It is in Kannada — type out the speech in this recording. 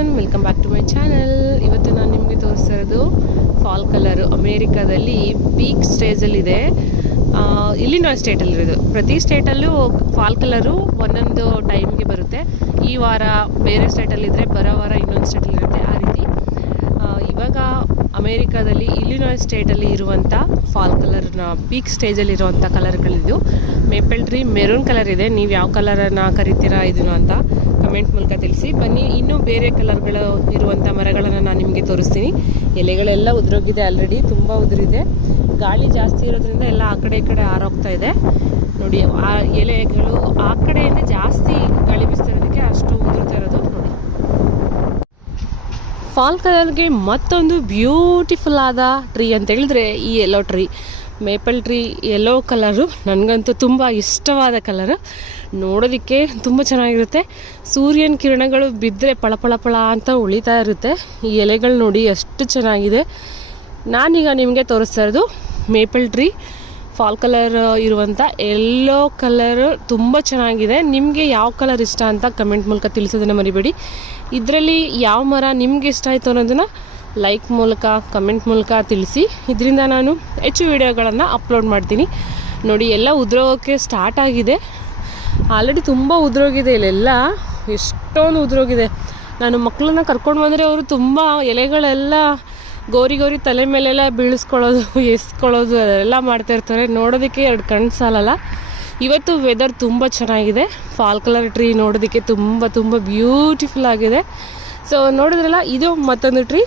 Everyone, welcome back to my channel. ಇವತ್ತು ನಾನು ನಿಮಗೆ ತೋರಿಸ್ತಾ ಇರೋದು ಫಾಲ್ ಕಲರು. ಅಮೇರಿಕಾದಲ್ಲಿ ಪೀಕ್ ಸ್ಟೇಜಲ್ಲಿದೆ. ಇಲ್ಲಿನಾಯ್ಸ್ ಸ್ಟೇಟಲ್ಲಿರೋದು. ಪ್ರತಿ ಸ್ಟೇಟಲ್ಲೂ ಫಾಲ್ ಕಲರು ಒಂದೊಂದು ಟೈಮ್ಗೆ ಬರುತ್ತೆ. ಈ ವಾರ ಬೇರೆ ಸ್ಟೇಟಲ್ಲಿದ್ದರೆ ಬರೋ ವಾರ ಇನ್ನೊಂದು ಸ್ಟೇಟಲ್ಲಿರುತ್ತೆ. ಆ ರೀತಿ ಇವಾಗ ಅಮೇರಿಕಾದಲ್ಲಿ ಇಲ್ಲಿನಾಯ್ಸ್ ಸ್ಟೇಟಲ್ಲಿ ಇರುವಂಥ ಫಾಲ್ ಕಲರ್ನ ಪೀಕ್ ಸ್ಟೇಜಲ್ಲಿರುವಂಥ ಕಲರ್ಗಳಿದ್ದು. ಮೇಪಲ್ ಟ್ರೀ ಮೆರೂನ್ ಕಲರ್ ಇದೆ. ನೀವು ಯಾವ ಕಲರನ್ನು ಕರಿತೀರಾ ಇದನ್ನು ಅಂತ ಕಮೆಂಟ್ ಮೂಲಕ ತಿಳಿಸಿ. ಬನ್ನಿ, ಇನ್ನೂ ಬೇರೆ ಕಲರ್ಗಳು ಇರುವಂಥ ಮರಗಳನ್ನು ನಾನು ನಿಮಗೆ ತೋರಿಸ್ತೀನಿ. ಎಲೆಗಳೆಲ್ಲ ಉದುರೋಗಿದೆ, ಆಲ್ರೆಡಿ ತುಂಬ ಉದುರಿದೆ. ಗಾಳಿ ಜಾಸ್ತಿ ಇರೋದ್ರಿಂದ ಎಲ್ಲ ಆ ಕಡೆ ಈ ಕಡೆ ಆರೋಗ್ತಾ ಇದೆ. ನೋಡಿ, ಆ ಎಲೆಗಳು ಆ ಕಡೆಯಿಂದ ಜಾಸ್ತಿ ಗಾಳಿ ಬೀಸ್ತಿರೋದಕ್ಕೆ ಅಷ್ಟು ಉದುರ್ತಾ ಇರೋದು. ನೋಡಿ, ಫಾಲ್ ಕಲರ್ಗೆ ಮತ್ತೊಂದು ಬ್ಯೂಟಿಫುಲ್ ಆದ ಟ್ರೀ ಅಂತ ಹೇಳಿದ್ರೆ ಈ yellow tree. Maple tree yellow colour ನನಗಂತೂ ತುಂಬ ಇಷ್ಟವಾದ ಕಲರು. ನೋಡೋದಕ್ಕೆ ತುಂಬ ಚೆನ್ನಾಗಿರುತ್ತೆ. ಸೂರ್ಯನ ಕಿರಣಗಳು ಬಿದ್ದರೆ ಪಳ ಅಂತ ಉಳಿತಾ ಇರುತ್ತೆ. ಈ ಎಲೆಗಳು ನೋಡಿ ಎಷ್ಟು ಚೆನ್ನಾಗಿದೆ. ನಾನೀಗ ನಿಮಗೆ ತೋರಿಸ್ತಾ ಇರೋದು ಮೇಪಲ್ ಟ್ರೀ ಫಾಲ್ ಕಲರ್ ಇರುವಂಥ ಯೆಲ್ಲೋ ಕಲರ್. ತುಂಬ ಚೆನ್ನಾಗಿದೆ. ನಿಮಗೆ ಯಾವ ಕಲರ್ ಇಷ್ಟ ಅಂತ ಕಮೆಂಟ್ ಮೂಲಕ ತಿಳಿಸೋದನ್ನು ಮರಿಬೇಡಿ. ಇದರಲ್ಲಿ ಯಾವ ಮರ ನಿಮ್ಗೆ ಇಷ್ಟ ಆಯಿತು ಅನ್ನೋದನ್ನು ಲೈಕ್ ಮೂಲಕ ಕಮೆಂಟ್ ಮೂಲಕ ತಿಳಿಸಿ. ಇದರಿಂದ ನಾನು ಹೆಚ್ಚು ವಿಡಿಯೋಗಳನ್ನು ಅಪ್ಲೋಡ್ ಮಾಡ್ತೀನಿ. ನೋಡಿ, ಎಲ್ಲ ಉದುರೋಗೋಕ್ಕೆ ಸ್ಟಾರ್ಟ್ ಆಗಿದೆ. ಆಲ್ರೆಡಿ ತುಂಬ ಉದುರೋಗಿದೆ. ಇಲ್ಲೆಲ್ಲ ಎಷ್ಟೊಂದು ಉದುರೋಗಿದೆ. ನಾನು ಮಕ್ಕಳನ್ನ ಕರ್ಕೊಂಡು ಬಂದರೆ ಅವರು ತುಂಬ ಎಲೆಗಳೆಲ್ಲ ಗೋರಿ ತಲೆ ಮೇಲೆಲ್ಲ ಬೀಳಿಸ್ಕೊಳ್ಳೋದು, ಎಸ್ಕೊಳ್ಳೋದು ಅದೆಲ್ಲ ಮಾಡ್ತಾಯಿರ್ತಾರೆ. ನೋಡೋದಕ್ಕೆ ಎರಡು ಕಣ್ಣು ಸಾಲಲ್ಲ. ಇವತ್ತು ವೆದರ್ ತುಂಬ ಚೆನ್ನಾಗಿದೆ. ಫಾಲ್ ಕಲರ್ ಟ್ರೀ ನೋಡೋದಕ್ಕೆ ತುಂಬ ಬ್ಯೂಟಿಫುಲ್ ಆಗಿದೆ. ಸೊ ನೋಡಿದ್ರಲ್ಲ, ಇದು ಮತ್ತೊಂದು ಟ್ರೀ.